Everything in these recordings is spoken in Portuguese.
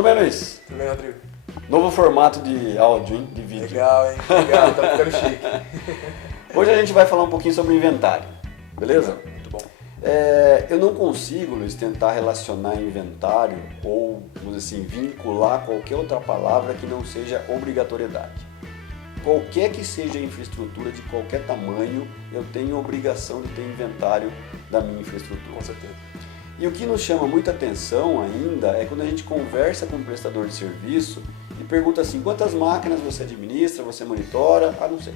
Tudo bem, Luiz? Tudo bem, Rodrigo? Novo formato de áudio, hein? De vídeo. Legal, hein? Legal, tá ficando chique. Hoje a gente vai falar um pouquinho sobre inventário, beleza? Muito bom. Eu não consigo, Luiz, tentar relacionar inventário ou, vamos dizer assim, vincular qualquer outra palavra que não seja obrigatoriedade. Qualquer que seja a infraestrutura de qualquer tamanho, eu tenho obrigação de ter inventário da minha infraestrutura. Com certeza. E o que nos chama muita atenção ainda é quando a gente conversa com um prestador de serviço e pergunta assim, quantas máquinas você administra, você monitora? Ah, não sei.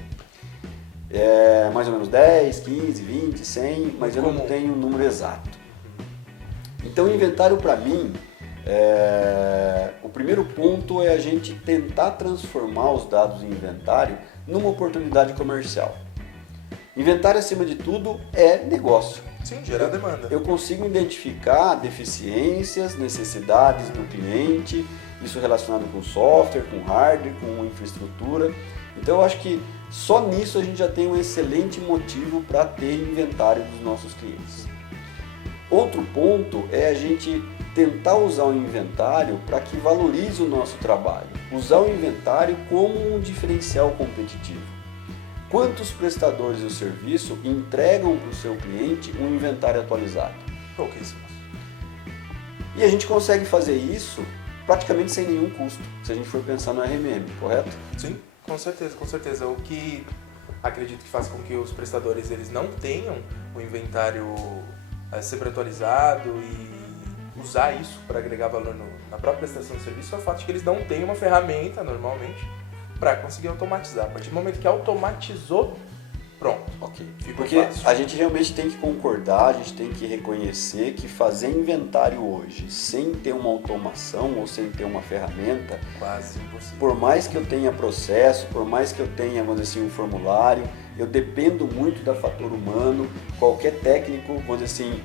Mais ou menos 10, 15, 20, 100, mas eu não tenho um número exato. Então, o inventário para mim, o primeiro ponto é a gente tentar transformar os dados em inventário numa oportunidade comercial. Inventário, acima de tudo, é negócio. Sim, gerar demanda. Eu consigo identificar deficiências, necessidades do cliente, isso relacionado com software, com hardware, com infraestrutura. Então eu acho que só nisso a gente já tem um excelente motivo para ter inventário dos nossos clientes. Outro ponto é a gente tentar usar o inventário para que valorize o nosso trabalho. Usar o inventário como um diferencial competitivo. Quantos prestadores de serviço entregam para o seu cliente um inventário atualizado? Pouquíssimos. E a gente consegue fazer isso praticamente sem nenhum custo, se a gente for pensar no RMM, correto? Sim, com certeza, com certeza. O que acredito que faz com que os prestadores eles não tenham o inventário sempre atualizado e usar isso para agregar valor na própria prestação de serviço é o fato de que eles não têm uma ferramenta, normalmente, para conseguir automatizar. A partir do momento que automatizou, pronto. Ok. Ficou Porque fácil. a gente realmente tem que concordar, a gente tem que reconhecer que fazer inventário hoje, sem ter uma automação ou sem ter uma ferramenta, Quase impossível. por mais que eu tenha processo, por mais que eu tenha, vamos dizer assim, um formulário, eu dependo muito da fator humano. Qualquer técnico, vamos dizer assim,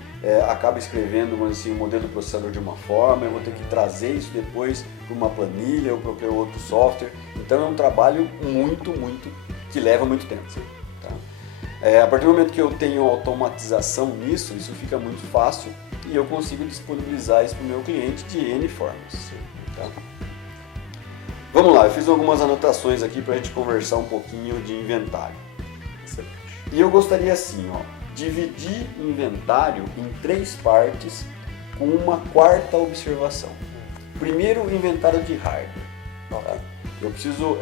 acaba escrevendo, vamos dizer assim, o modelo do processador de uma forma, eu vou ter que trazer isso depois para uma planilha ou para qualquer outro software. Então é um trabalho muito, que leva muito tempo. Tá? A partir do momento que eu tenho automatização nisso, isso fica muito fácil e eu consigo disponibilizar isso para o meu cliente de N formas. Tá? Vamos lá, eu fiz algumas anotações aqui para a gente conversar um pouquinho de inventário. Excelente. E eu gostaria assim, dividir o inventário em 3 partes com uma quarta observação. Primeiro, o inventário de hardware. Tá? Eu preciso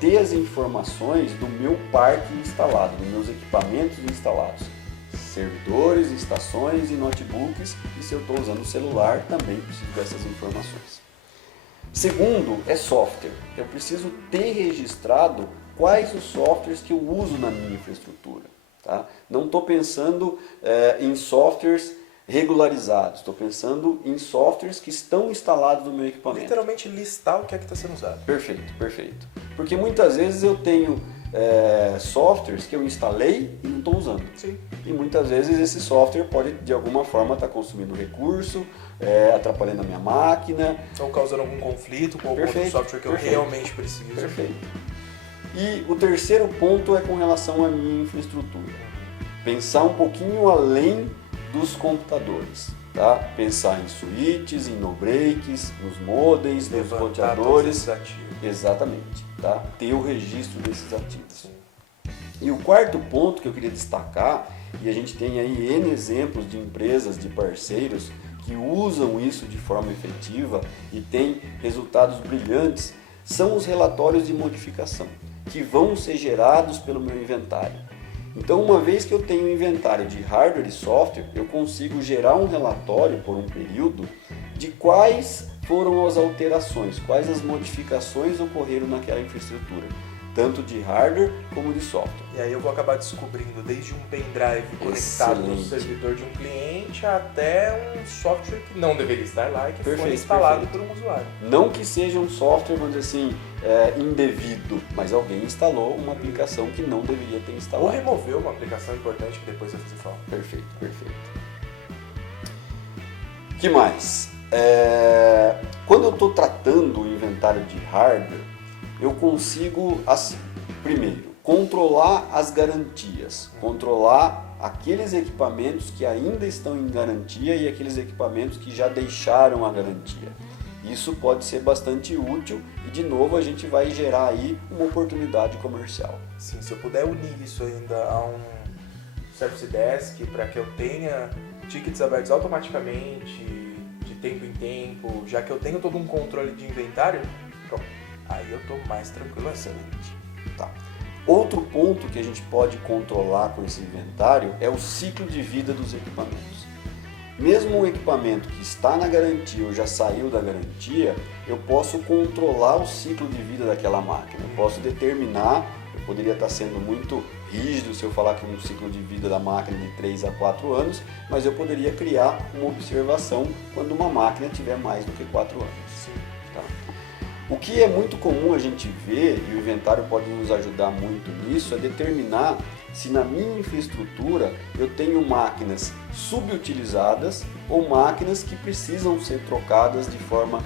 ter as informações do meu parque instalado, dos meus equipamentos instalados. Servidores, estações e notebooks, e se eu estou usando o celular, também preciso dessas informações. Segundo, é software. Eu preciso ter registrado quais os softwares que eu uso na minha infraestrutura. Tá? Não estou pensando em softwares regularizados, estou pensando em softwares que estão instalados no meu equipamento. Literalmente listar o que é que está sendo usado. Perfeito, perfeito. Porque muitas vezes eu tenho softwares que eu instalei e não estou usando. Sim. E muitas vezes esse software pode de alguma forma estar consumindo recurso, atrapalhando a minha máquina. Ou causando algum conflito com algum outro software que eu realmente preciso. Perfeito. E o terceiro ponto é com relação à minha infraestrutura. Pensar um pouquinho além dos computadores. Tá? Pensar em switches, em no-breaks, nos modems, nos roteadores. Exatamente. Tá? Ter o registro desses ativos. Sim. E o quarto ponto que eu queria destacar, e a gente tem aí N exemplos de empresas, de parceiros que usam isso de forma efetiva e têm resultados brilhantes, são os relatórios de modificação, que vão ser gerados pelo meu inventário. Então, uma vez que eu tenho um inventário de hardware e software, eu consigo gerar um relatório por um período de quais foram as alterações, quais as modificações ocorreram naquela infraestrutura, tanto de hardware como de software. E aí eu vou acabar descobrindo desde um pendrive conectado no servidor de um cliente até um software que não deveria estar lá e que foi instalado por um usuário. Não que seja um software, vamos dizer assim, indevido, mas alguém instalou uma aplicação que não deveria ter instalado. Ou removeu uma aplicação importante que depois vai fazer falta. Perfeito, perfeito. O que mais? Quando eu estou tratando o inventário de hardware, eu consigo, assim, primeiro, controlar as garantias, controlar aqueles equipamentos que ainda estão em garantia e aqueles equipamentos que já deixaram a garantia. Isso pode ser bastante útil e, de novo, a gente vai gerar aí uma oportunidade comercial. Sim, se eu puder unir isso ainda a um Service Desk para que eu tenha tickets abertos automaticamente, de tempo em tempo, já que eu tenho todo um controle de inventário, pronto, aí eu estou mais tranquilo. Excelente. Tá. Outro ponto que a gente pode controlar com esse inventário é o ciclo de vida dos equipamentos. Mesmo um equipamento que está na garantia ou já saiu da garantia, eu posso controlar o ciclo de vida daquela máquina. Eu posso determinar, eu poderia estar sendo muito rígido se eu falar que um ciclo de vida da máquina é de 3 a 4 anos, mas eu poderia criar uma observação quando uma máquina tiver mais do que 4 anos. Sim. Tá? O que é muito comum a gente ver, e o inventário pode nos ajudar muito nisso, é determinar se na minha infraestrutura eu tenho máquinas subutilizadas ou máquinas que precisam ser trocadas de forma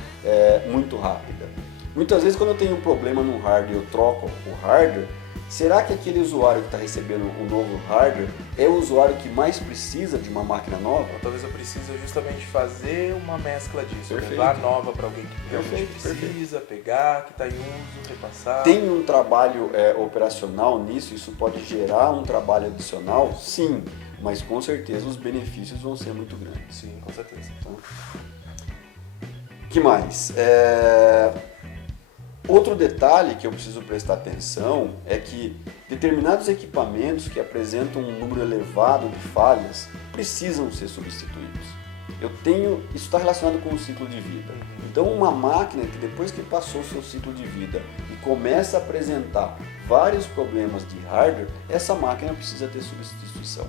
muito rápida. Muitas vezes quando eu tenho um problema no hardware eu troco o hardware, será que aquele usuário que está recebendo o novo hardware é o usuário que mais precisa de uma máquina nova? Talvez eu precise justamente fazer uma mescla disso, Perfeito. Levar nova para alguém que realmente Perfeito. precisa, pegar, que está em uso, repassar. Tem um trabalho operacional nisso? Isso pode gerar um trabalho adicional? Sim, mas com certeza os benefícios vão ser muito grandes. Sim, com certeza. O que mais? Outro detalhe que eu preciso prestar atenção é que determinados equipamentos que apresentam um número elevado de falhas precisam ser substituídos. Isso está relacionado com o ciclo de vida. Então uma máquina que depois que passou o seu ciclo de vida e começa a apresentar vários problemas de hardware, essa máquina precisa ter substituição.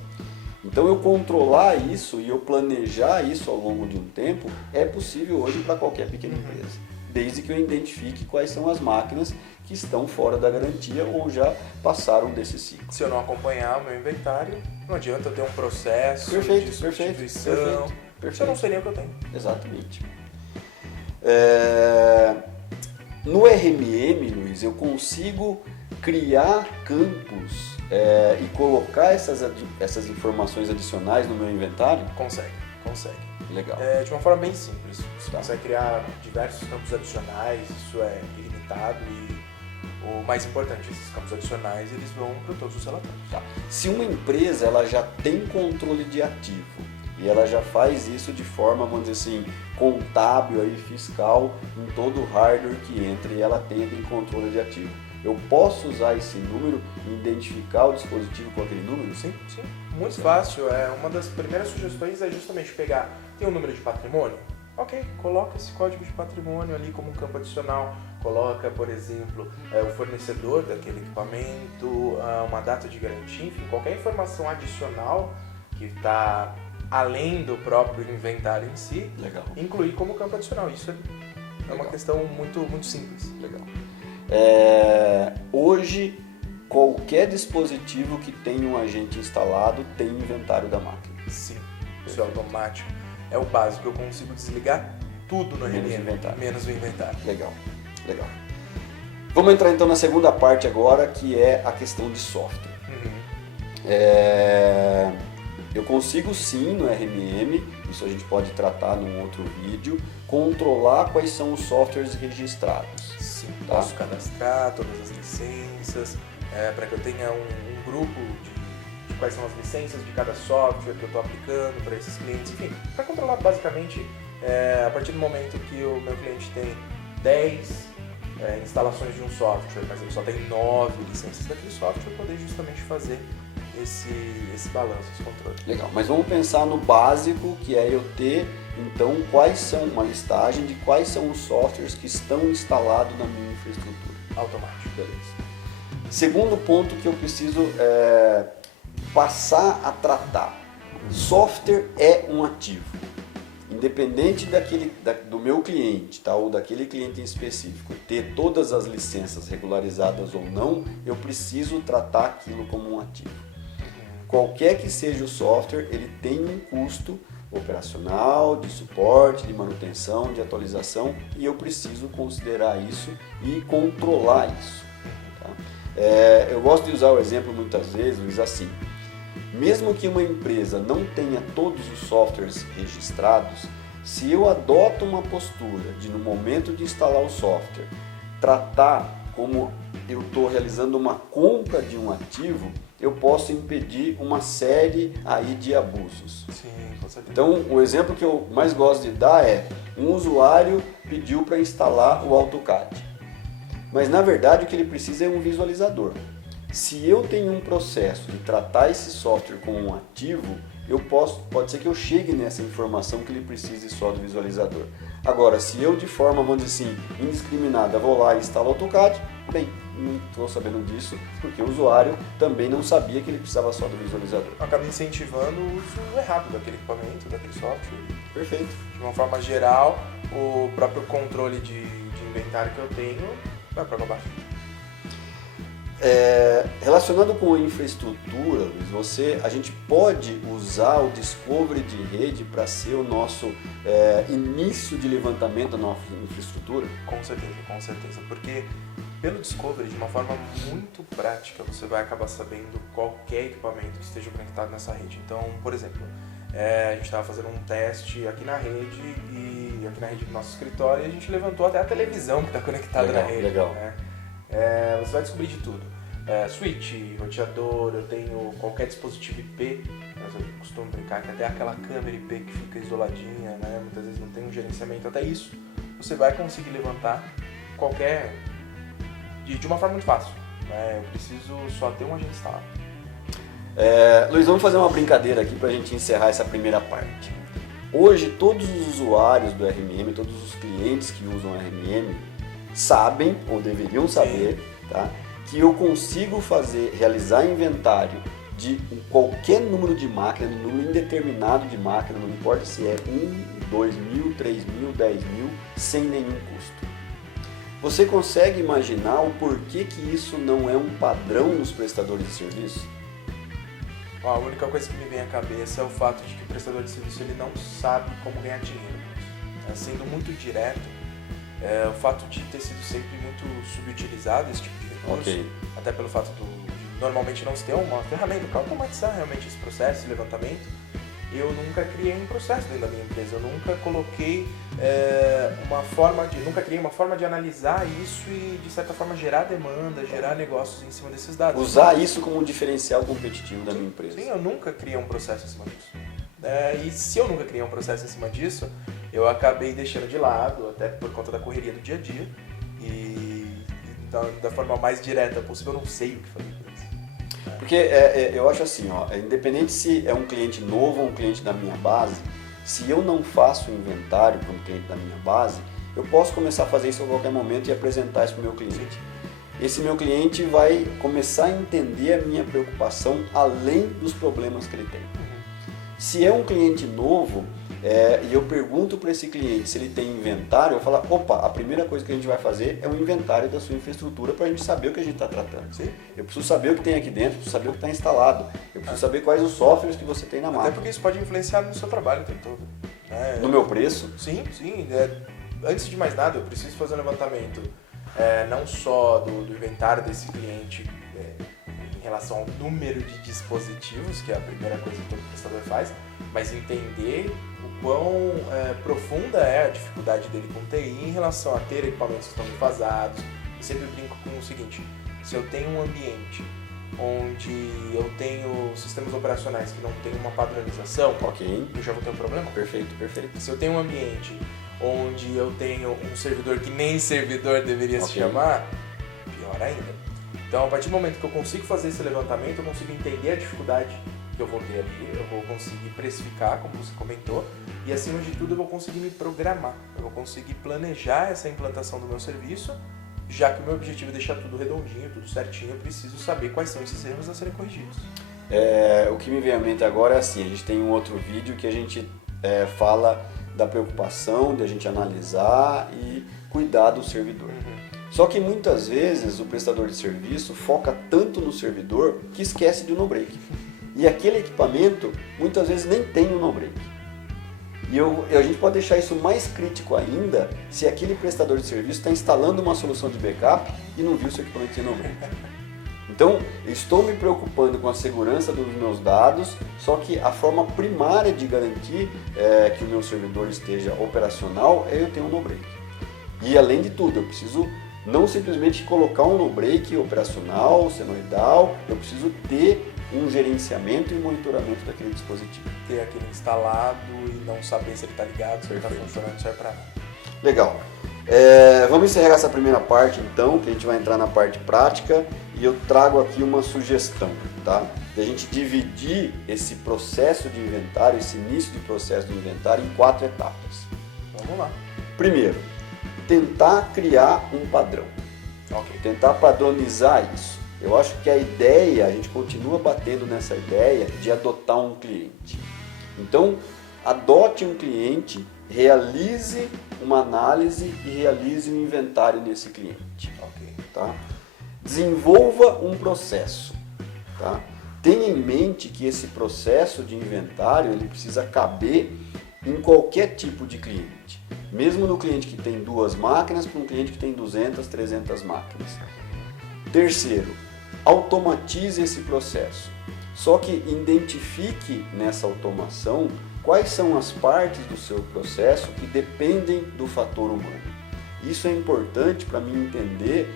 Então eu controlar isso e eu planejar isso ao longo de um tempo é possível hoje para qualquer pequena empresa, desde que eu identifique quais são as máquinas que estão fora da garantia ou já passaram desse ciclo. Se eu não acompanhar o meu inventário, não adianta eu ter um processo de substituição. Perfeito. Eu não sei nem o que eu tenho. Exatamente. No RMM, Luiz, eu consigo criar campos e colocar essas informações adicionais no meu inventário? Consegue. Legal. De uma forma bem simples. Você Tá. consegue criar diversos campos adicionais, isso é ilimitado e o mais importante, esses campos adicionais eles vão para todos os relatórios. Tá. Se uma empresa ela já tem controle de ativo e ela já faz isso de forma, vamos dizer assim, contábil e fiscal em todo o hardware que entra e ela tem aquele controle de ativo, eu posso usar esse número e identificar o dispositivo com aquele número? Sim. Muito fácil. Uma das primeiras sugestões é justamente pegar, tem um número de patrimônio? Ok, coloca esse código de patrimônio ali como um campo adicional. Coloca, por exemplo, o fornecedor daquele equipamento, uma data de garantia, enfim, qualquer informação adicional que está além do próprio inventário em si, Legal. incluir como campo adicional. Isso é uma Legal. questão muito simples. Legal. Hoje, qualquer dispositivo que tenha um agente instalado tem inventário da máquina. Sim, isso é automático. É o básico, eu consigo desligar tudo no Menos o RMM, inventário. menos o inventário. Legal. Vamos entrar então na segunda parte agora, que é a questão de software. Eu consigo sim no RMM, isso a gente pode tratar num outro vídeo, controlar quais são os softwares registrados. Sim, Tá. posso cadastrar todas as licenças, para que eu tenha um grupo de quais são as licenças de cada software que eu estou aplicando para esses clientes, enfim, para controlar basicamente a partir do momento que o meu cliente tem 10 instalações de um software, mas ele só tem 9 licenças daquele software, eu poder justamente fazer esse balanço, esse controle. Legal, mas vamos pensar no básico, que é eu ter, então, uma listagem de quais são os softwares que estão instalados na minha infraestrutura. Automático. Beleza. Segundo ponto que eu preciso passar a tratar. Software é um ativo. Independente do meu cliente, tá, ou daquele cliente em específico, ter todas as licenças regularizadas ou não, eu preciso tratar aquilo como um ativo. Qualquer que seja o software, ele tem um custo operacional, de suporte, de manutenção, de atualização, e eu preciso considerar isso e controlar isso. Tá? Eu gosto de usar o exemplo muitas vezes, Luiz, assim. Mesmo que uma empresa não tenha todos os softwares registrados, se eu adoto uma postura de, no momento de instalar o software, tratar como eu estou realizando uma compra de um ativo, eu posso impedir uma série aí de abusos. Sim, com certeza. Então, o exemplo que eu mais gosto de dar é, um usuário pediu para instalar o AutoCAD, mas na verdade o que ele precisa é um visualizador. Se eu tenho um processo de tratar esse software como um ativo, pode ser que eu chegue nessa informação que ele precise só do visualizador. Agora, se eu de forma, vamos dizer assim, indiscriminada vou lá e instalo o AutoCAD, bem, não estou sabendo disso, porque o usuário também não sabia que ele precisava só do visualizador. Acaba incentivando o uso errado daquele equipamento, daquele software. Perfeito. De uma forma geral, o próprio controle de inventário que eu tenho vai para baixo. Relacionado com a infraestrutura, Luiz, a gente pode usar o Discovery de rede para ser o nosso início de levantamento da nossa infraestrutura? Com certeza, porque pelo Discovery, de uma forma muito prática, você vai acabar sabendo qualquer equipamento que esteja conectado nessa rede. Então, por exemplo, a gente estava fazendo um teste aqui na rede do nosso escritório, e a gente levantou até a televisão que está conectada na rede. Legal. Né? Você vai descobrir de tudo. Switch, roteador, eu tenho qualquer dispositivo IP, eu costumo brincar que até aquela câmera IP que fica isoladinha, né? Muitas vezes não tem um gerenciamento, até isso você vai conseguir levantar qualquer, de uma forma muito fácil, né? Eu preciso só ter um agente instalado. Luiz, vamos fazer uma brincadeira aqui para a gente encerrar essa primeira parte. Hoje todos os usuários do RMM, todos os clientes que usam o RMM sabem, ou deveriam saber, tá? Que eu consigo realizar inventário de qualquer número de máquina, um número indeterminado de máquina, não importa se é 1, 2 mil, 3 mil, 10 mil, sem nenhum custo. Você consegue imaginar o porquê que isso não é um padrão nos prestadores de serviço? A única coisa que me vem à cabeça é o fato de que o prestador de serviço ele não sabe como ganhar dinheiro. Sendo muito direto, o fato de ter sido sempre muito subutilizado esse tipo de recurso, até pelo fato de normalmente não se ter uma ferramenta para automatizar realmente esse processo, esse levantamento, eu nunca criei um processo dentro da minha empresa, eu nunca coloquei nunca criei uma forma de analisar isso e de certa forma gerar demanda, gerar negócios em cima desses dados. Usar isso como um diferencial competitivo da minha empresa. Sim, eu nunca criei um processo em cima disso. E se eu nunca criei um processo em cima disso, eu acabei deixando de lado, até por conta da correria do dia a dia, e então, da forma mais direta possível, eu não sei o que fazer com isso. Porque eu acho assim, independente se é um cliente novo ou um cliente da minha base, se eu não faço o inventário para um cliente da minha base, eu posso começar a fazer isso a qualquer momento e apresentar isso para o meu cliente. Esse meu cliente vai começar a entender a minha preocupação além dos problemas que ele tem. Se é um cliente novo, e eu pergunto para esse cliente se ele tem inventário, eu falo, a primeira coisa que a gente vai fazer é um inventário da sua infraestrutura para a gente saber o que a gente está tratando. Sim. Eu preciso saber o que tem aqui dentro, eu preciso saber o que está instalado, eu preciso saber quais os softwares que você tem na máquina. Até porque isso pode influenciar no seu trabalho o tempo todo. No meu preço? Sim. Antes de mais nada, eu preciso fazer um levantamento não só do inventário desse cliente em relação ao número de dispositivos, que é a primeira coisa que todo prestador faz, mas entender o quão profunda é a dificuldade dele com TI em relação a ter equipamentos que estão defasados. Eu sempre brinco com o seguinte: se eu tenho um ambiente onde eu tenho sistemas operacionais que não tem uma padronização, eu já vou ter um problema. Perfeito. Se eu tenho um ambiente onde eu tenho um servidor que nem servidor deveria se chamar, pior ainda. Então, a partir do momento que eu consigo fazer esse levantamento, eu consigo entender a dificuldade que eu vou ter ali, eu vou conseguir precificar, como você comentou, e acima de tudo eu vou conseguir me programar, eu vou conseguir planejar essa implantação do meu serviço, já que o meu objetivo é deixar tudo redondinho, tudo certinho, eu preciso saber quais são esses erros a serem corrigidos. O que me vem à mente agora é assim, a gente tem um outro vídeo que a gente fala da preocupação de a gente analisar e cuidar do servidor. Só que muitas vezes o prestador de serviço foca tanto no servidor que esquece de no-break. E aquele equipamento muitas vezes nem tem um no-break. E a gente pode deixar isso mais crítico ainda se aquele prestador de serviço está instalando uma solução de backup e não viu seu equipamento sem no-break. Então, eu estou me preocupando com a segurança dos meus dados, só que a forma primária de garantir que o meu servidor esteja operacional é eu ter um no-break. E além de tudo, eu preciso não simplesmente colocar um no-break operacional, senoidal, eu preciso ter um gerenciamento e monitoramento daquele dispositivo. Ter aquele instalado e não saber se ele está ligado, se ele está funcionando, serve para nada. Legal. Vamos encerrar essa primeira parte então, que a gente vai entrar na parte prática, e eu trago aqui uma sugestão, tá? De a gente dividir esse processo de inventário, esse início de processo de inventário em 4 etapas. Vamos lá. Primeiro, tentar criar um padrão. Ok. Tentar padronizar isso. Eu acho que a gente continua batendo nessa ideia de adotar um cliente. Então, adote um cliente, realize uma análise e realize um inventário nesse cliente. Ok. Tá? Desenvolva um processo. Tá? Tenha em mente que esse processo de inventário ele precisa caber em qualquer tipo de cliente. Mesmo no cliente que tem 2 máquinas, para um cliente que tem 200, 300 máquinas. Terceiro, automatize esse processo. Só que identifique nessa automação quais são as partes do seu processo que dependem do fator humano. Isso é importante para mim entender,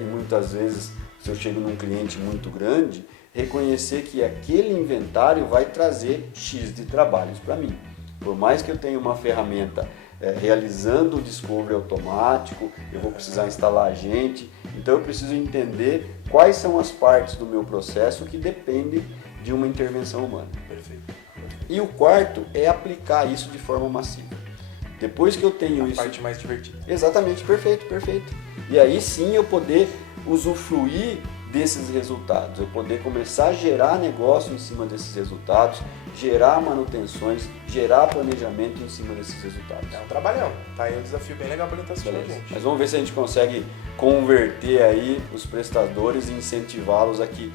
e muitas vezes, se eu chego num cliente muito grande, reconhecer que aquele inventário vai trazer X de trabalhos para mim. Por mais que eu tenha uma ferramenta realizando o discovery automático, eu vou precisar instalar agente, então eu preciso entender quais são as partes do meu processo que dependem de uma intervenção humana. Perfeito. E o quarto é aplicar isso de forma massiva. Depois que eu tenho isso... A parte mais divertida. Exatamente, perfeito. E aí sim eu poder usufruir desses resultados, eu poder começar a gerar negócio em cima desses resultados, gerar manutenções, gerar planejamento em cima desses resultados. É um trabalhão, tá aí um desafio bem legal para quem está assistindo a gente. Mas vamos ver se a gente consegue converter aí os prestadores e incentivá-los a que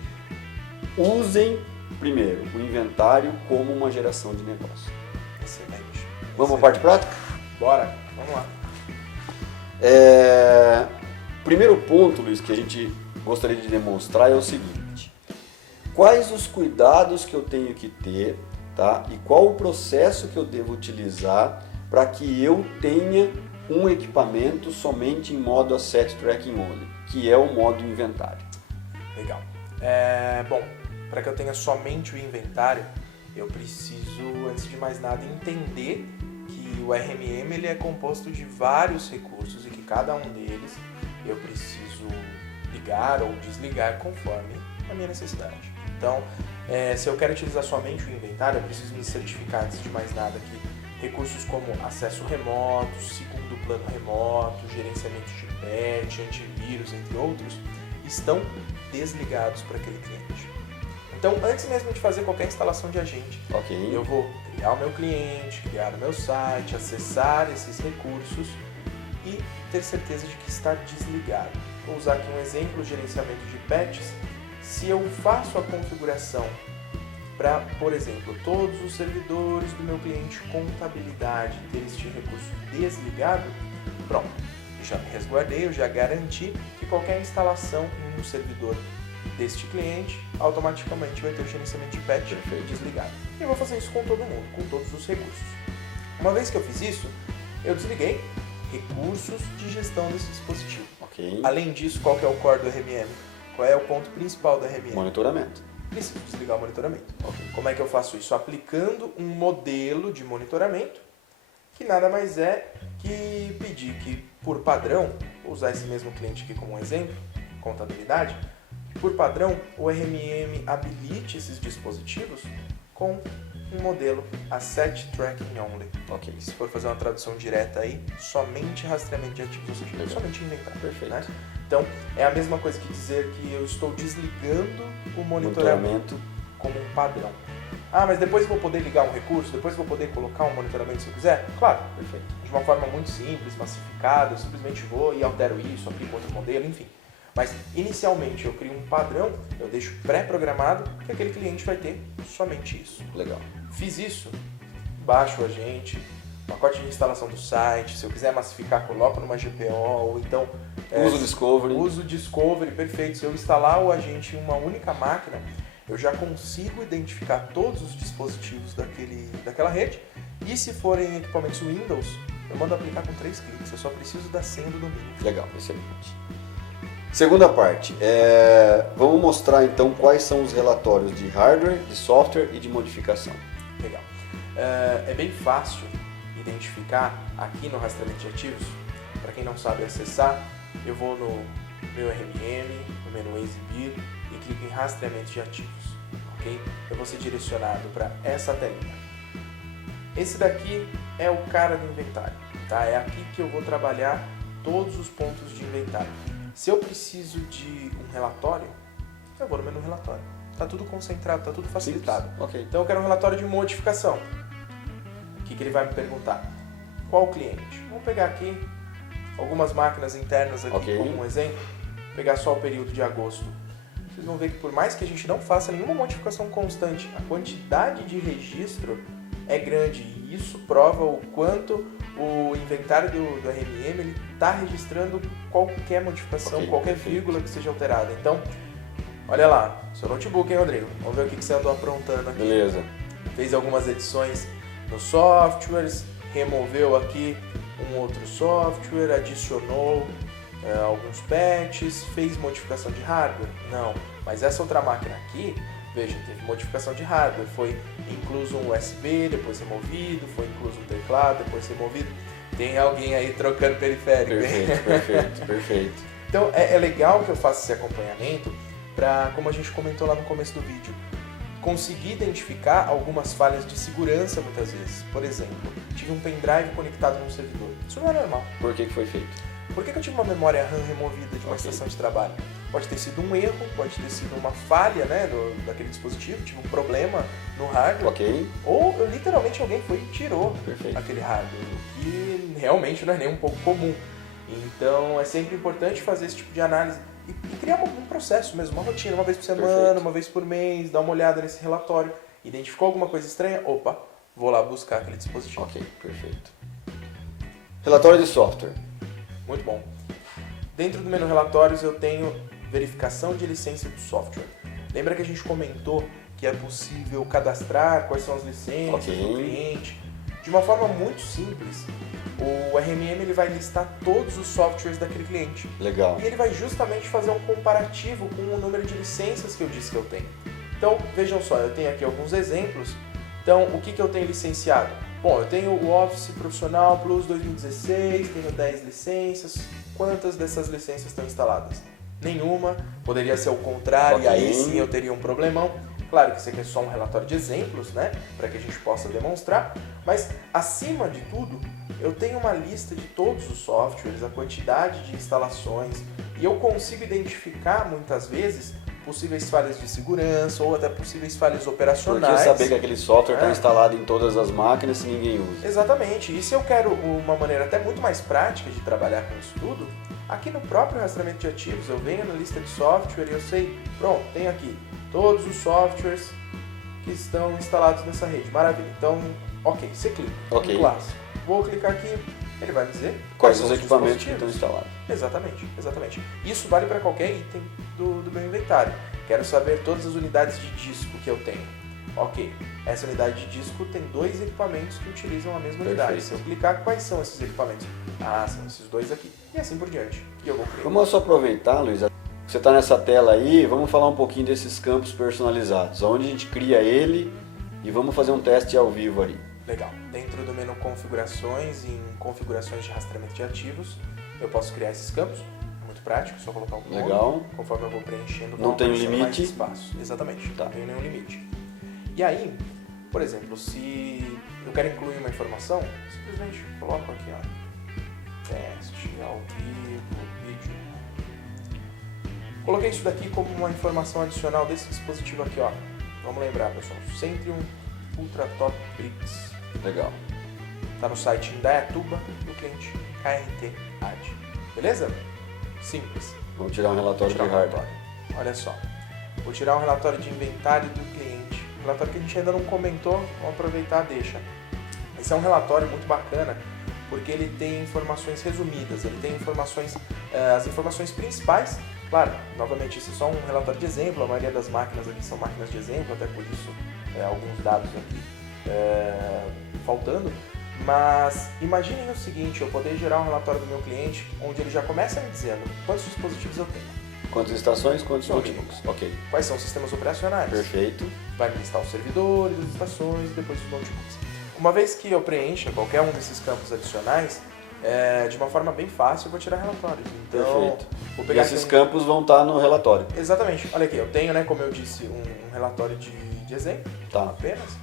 usem, primeiro, o inventário como uma geração de negócio. Excelente. Vamos à parte prática? Bora, vamos lá. Primeiro ponto, Luiz, que a gente gostaria de demonstrar é o seguinte: quais os cuidados que eu tenho que ter, tá? E qual o processo que eu devo utilizar para que eu tenha um equipamento somente em modo Asset Tracking Only, que é o modo inventário. Legal. Bom, para que eu tenha somente o inventário, eu preciso, antes de mais nada, entender que o RMM ele é composto de vários recursos e que cada um deles eu preciso ligar ou desligar conforme a minha necessidade. Então, se eu quero utilizar somente o inventário, eu preciso me certificar, antes de mais nada, que recursos como acesso remoto, segundo plano remoto, gerenciamento de patch, antivírus, entre outros, estão desligados para aquele cliente. Então, antes mesmo de fazer qualquer instalação de agente, eu vou criar o meu cliente, criar o meu site, acessar esses recursos e ter certeza de que está desligado. Vou usar aqui um exemplo, gerenciamento de patches. Se eu faço a configuração para, por exemplo, todos os servidores do meu cliente contabilidade ter este recurso desligado, pronto, eu já me resguardei, eu já garanti que qualquer instalação em um servidor deste cliente automaticamente vai ter o gerenciamento de patch desligado. E eu vou fazer isso com todo mundo, com todos os recursos. Uma vez que eu fiz isso, eu desliguei recursos de gestão desse dispositivo. Okay. Além disso, qual que é o core do RMM? Qual é o ponto principal do RMM? Monitoramento. Preciso desligar o monitoramento. Okay. Como é que eu faço isso? Aplicando um modelo de monitoramento, que nada mais é que pedir que, por padrão, vou usar esse mesmo cliente aqui como um exemplo, contabilidade, por padrão, o RMM habilite esses dispositivos com um modelo Asset Tracking Only. Ok. Se for fazer uma tradução direta aí, somente rastreamento de ativos, ou seja, somente inventário. Perfeito. Né? Então, é a mesma coisa que dizer que eu estou desligando o monitoramento como um padrão. Ah, mas depois eu vou poder ligar um recurso, depois eu vou poder colocar um monitoramento se eu quiser? Claro, perfeito. De uma forma muito simples, massificada, eu simplesmente vou e altero isso, aplico outro modelo, enfim. Mas, inicialmente, eu crio um padrão, eu deixo pré-programado que aquele cliente vai ter somente isso. Legal. Fiz isso, baixo o agente, pacote de instalação do site, se eu quiser massificar, coloco numa GPO, ou então Uso Discovery. Uso Discovery, perfeito. Se eu instalar o agente em uma única máquina, eu já consigo identificar todos os dispositivos daquela rede. E se forem equipamentos Windows, eu mando aplicar com 3 cliques. Eu só preciso da senha do domínio. Legal, excelente. Segunda parte, vamos mostrar então quais são os relatórios de hardware, de software e de modificação. Legal. É bem fácil identificar aqui no rastreamento de ativos. Para quem não sabe acessar, eu vou no meu RMM, no menu Exibir e clico em rastreamento de ativos. Ok? Eu vou ser direcionado para essa telinha. Esse daqui é o cara do inventário. Tá? É aqui que eu vou trabalhar todos os pontos de inventário. Se eu preciso de um relatório, eu vou no menu relatório. Está tudo concentrado, está tudo facilitado. Okay. Então eu quero um relatório de modificação. O que ele vai me perguntar? Qual cliente? Vamos pegar aqui algumas máquinas internas aqui como um exemplo. Vou pegar só o período de agosto. Vocês vão ver que por mais que a gente não faça nenhuma modificação constante, a quantidade de registro é grande e isso prova o quanto o inventário do RMM está registrando qualquer modificação, qualquer vírgula que seja alterada. Então, olha lá, seu notebook, hein, Rodrigo? Vamos ver o que você andou aprontando aqui. Beleza. Fez algumas edições nos softwares, removeu aqui um outro software, adicionou alguns patches, fez modificação de hardware? Não, mas essa outra máquina aqui, veja, teve modificação de hardware, foi incluso um USB, depois removido, foi incluso um teclado, depois removido. Tem alguém aí trocando periférico. Perfeito. Então é legal que eu faça esse acompanhamento para, como a gente comentou lá no começo do vídeo, conseguir identificar algumas falhas de segurança muitas vezes. Por exemplo, tive um pendrive conectado num servidor. Isso não é normal. Por que foi feito? Por que eu tive uma memória RAM removida de uma estação de trabalho? Pode ter sido um erro, pode ter sido uma falha, né, daquele dispositivo, tive um problema no hardware. Ou literalmente alguém foi e tirou aquele hardware, o que realmente não é nem um pouco comum. Então é sempre importante fazer esse tipo de análise e criar um processo mesmo, uma rotina, uma vez por semana, uma vez por mês, dar uma olhada nesse relatório, identificou alguma coisa estranha, opa, vou lá buscar aquele dispositivo. Ok, perfeito. Relatório de software. Muito bom. Dentro do menu relatórios eu tenho verificação de licença do software. Lembra que a gente comentou que é possível cadastrar quais são as licenças do cliente? De uma forma muito simples, o RMM ele vai listar todos os softwares daquele cliente. Legal. E ele vai justamente fazer um comparativo com o número de licenças que eu disse que eu tenho. Então, vejam só, eu tenho aqui alguns exemplos. Então, o que eu tenho licenciado? Bom, eu tenho o Office Profissional Plus 2016, tenho 10 licenças. Quantas dessas licenças estão instaladas? Nenhuma. Poderia ser o contrário, e aí sim eu teria um problemão. Claro que isso aqui é só um relatório de exemplos, né? Para que a gente possa demonstrar. Mas, acima de tudo, eu tenho uma lista de todos os softwares, a quantidade de instalações, e eu consigo identificar, muitas vezes, possíveis falhas de segurança ou até possíveis falhas operacionais. Porque saber que aquele software está instalado em todas as máquinas se ninguém usa. Exatamente. E se eu quero uma maneira até muito mais prática de trabalhar com isso tudo, aqui no próprio rastreamento de ativos eu venho na lista de software e eu sei, pronto, tenho aqui todos os softwares que estão instalados nessa rede. Maravilha. Então, ok, você clica. Ok. Vou clicar aqui, ele vai me dizer quais são os equipamentos que estão instalados. Exatamente. Isso vale para qualquer item do meu inventário. Quero saber todas as unidades de disco que eu tenho. Ok, essa unidade de disco tem 2 equipamentos que utilizam a mesma unidade. Se eu clicar, quais são esses equipamentos? Ah, são esses 2 aqui. E assim por diante. E eu vou criar. Vamos só aproveitar, Luiz. Você está nessa tela aí, vamos falar um pouquinho desses campos personalizados. Onde a gente cria ele e vamos fazer um teste ao vivo ali. Legal. Dentro do menu configurações, em configurações de rastreamento de ativos, eu posso criar esses campos. É muito prático, só colocar um nome. Conforme eu vou preenchendo, não tem limite. Mais espaço. Exatamente, não tem nenhum limite. E aí, por exemplo, se eu quero incluir uma informação, simplesmente coloco aqui, ó, teste ao vivo, vídeo. Coloquei isso daqui como uma informação adicional desse dispositivo aqui, ó. Vamos lembrar, pessoal, Centrium Ultra Top Bricks. Legal. Tá no site Indaiatuba, do cliente KRT AD. Beleza? Simples. Vamos tirar um relatório de hardware. Olha só. Vou tirar um relatório de inventário do cliente. Um relatório que a gente ainda não comentou, vamos aproveitar, deixa. Esse é um relatório muito bacana, porque ele tem informações resumidas, ele tem informações, as informações principais. Claro, novamente, isso é só um relatório de exemplo, a maioria das máquinas aqui são máquinas de exemplo, até por isso alguns dados aqui faltando. Mas imaginem o seguinte, eu poder gerar um relatório do meu cliente onde ele já começa me dizendo quantos dispositivos eu tenho. Quantas estações, quantos notebooks. Ok. Quais são os sistemas operacionais. Perfeito. Vai me listar os servidores, as estações e depois os notebooks. Uma vez que eu preencha qualquer um desses campos adicionais, de uma forma bem fácil eu vou tirar relatórios. Então, perfeito. Vou pegar e esses campos vão estar no relatório. Exatamente. Olha aqui, eu tenho, como eu disse, um relatório de exemplo, tá. Apenas.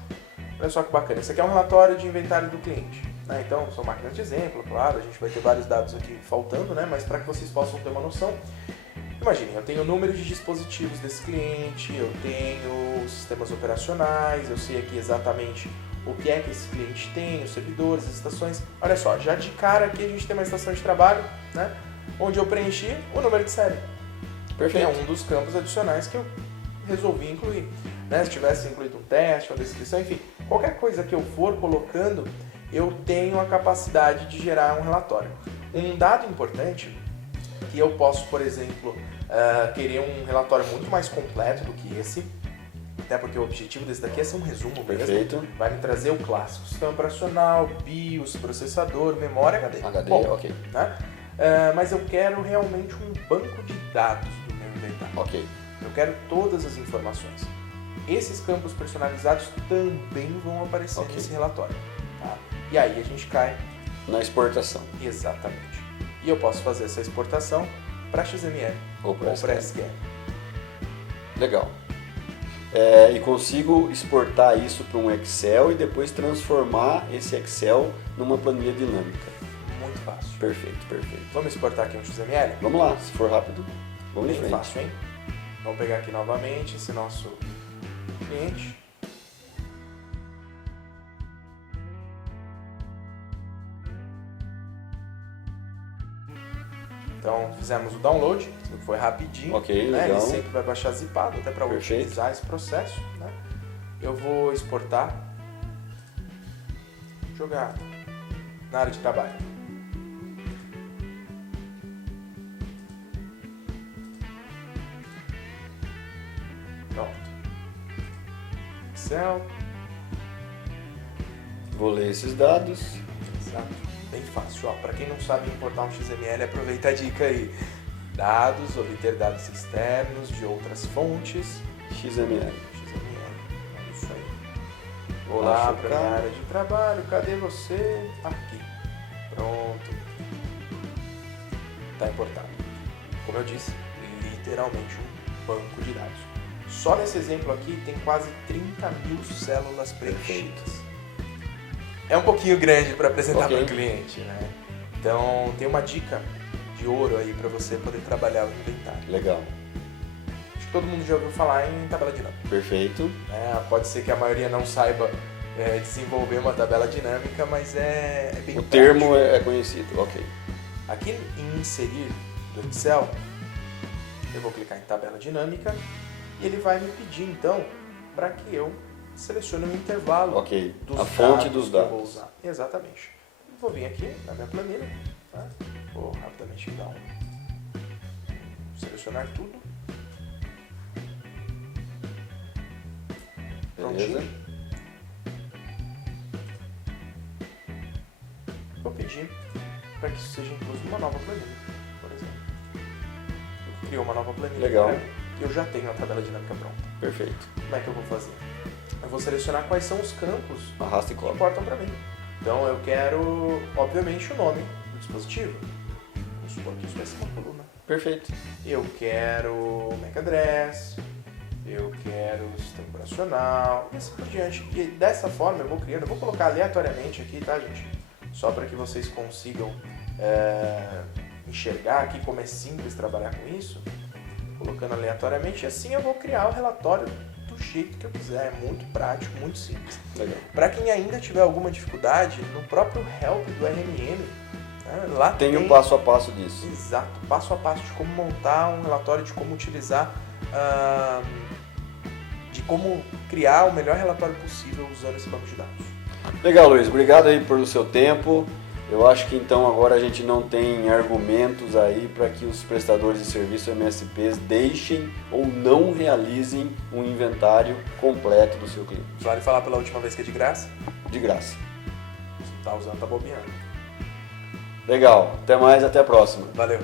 Olha só que bacana. Esse aqui é um relatório de inventário do cliente. Então, são máquinas de exemplo, claro, a gente vai ter vários dados aqui faltando, mas para que vocês possam ter uma noção, imaginem, eu tenho o número de dispositivos desse cliente, eu tenho os sistemas operacionais, eu sei aqui exatamente o que é que esse cliente tem, os servidores, as estações. Olha só, já de cara aqui a gente tem uma estação de trabalho, onde eu preenchi o número de série. Perfeito. É um dos campos adicionais que eu resolvi incluir. Se tivesse incluído um teste, uma descrição, enfim, qualquer coisa que eu for colocando, eu tenho a capacidade de gerar um relatório. Um dado importante, que eu posso, por exemplo, querer um relatório muito mais completo do que esse, até porque o objetivo desse daqui é ser um resumo mesmo. Perfeito. Vai me trazer o clássico, sistema operacional, BIOS, processador, memória, HD. HD, bom, ok. Mas eu quero realmente um banco de dados do meu inventário. Ok. Eu quero todas as informações. Esses campos personalizados também vão aparecer nesse relatório. Tá? E aí a gente cai na exportação. Exatamente. E eu posso fazer essa exportação para XML ou para SQL. Legal. E consigo exportar isso para um Excel e depois transformar esse Excel numa planilha dinâmica. Muito fácil. Perfeito, perfeito. Vamos exportar aqui um XML? Vamos lá, se for rápido. Vamos em frente. Bem fácil, hein? Vamos pegar aqui novamente esse nosso cliente. Então fizemos o download, foi rapidinho. Ok, legal. Ele sempre vai baixar zipado, até para otimizar esse processo. Eu vou exportar, jogar na área de trabalho. Pronto. Excel. Vou ler esses dados. Exato. Bem fácil. Para quem não sabe importar um XML, aproveita a dica aí. Dados, obter dados externos de outras fontes. XML. É isso aí. Vou lá para a área de trabalho. Cadê você? Aqui. Pronto. Está importado. Como eu disse, literalmente um banco de dados. Só nesse exemplo aqui tem quase 30 mil células preenchidas. É um pouquinho grande para apresentar para o cliente, Então tem uma dica de ouro aí para você poder trabalhar o inventário. Legal. Acho que todo mundo já ouviu falar em tabela dinâmica. Perfeito. Pode ser que a maioria não saiba desenvolver uma tabela dinâmica, mas é bem prático. Termo é conhecido, ok. Aqui em inserir do Excel, eu vou clicar em tabela dinâmica e ele vai me pedir então para que eu selecione um intervalo a fonte dos dados. Que eu vou usar. Exatamente. Vou vir aqui na minha planilha, vou rapidamente então selecionar tudo. Beleza. Vou pedir para que isso seja incluso numa nova planilha, por exemplo. Eu crio uma nova planilha. Legal. E eu já tenho a tabela dinâmica pronta. Perfeito. Como é que eu vou fazer? Eu vou selecionar quais são os campos que importam para mim. Então eu quero, obviamente, o nome do dispositivo. Vamos supor que isso vai ser uma coluna. Perfeito. Eu quero o MAC address, eu quero o sistema operacional e assim por diante. E dessa forma eu vou criando, eu vou colocar aleatoriamente aqui, tá, gente? Só para que vocês consigam enxergar aqui como é simples trabalhar com isso. Colocando aleatoriamente, e assim eu vou criar o relatório do jeito que eu quiser. É muito prático, muito simples. Para quem ainda tiver alguma dificuldade, no próprio help do RMM, lá tem um passo a passo disso. Exato, passo a passo de como montar um relatório, de como utilizar, de como criar o melhor relatório possível usando esse banco de dados. Legal, Luiz. Obrigado aí pelo seu tempo. Eu acho que então agora a gente não tem argumentos aí para que os prestadores de serviço MSPs deixem ou não realizem um inventário completo do seu cliente. Vale falar pela última vez que é de graça? De graça. Se tá usando, tá bobeando. Legal. Até mais, até a próxima. Valeu.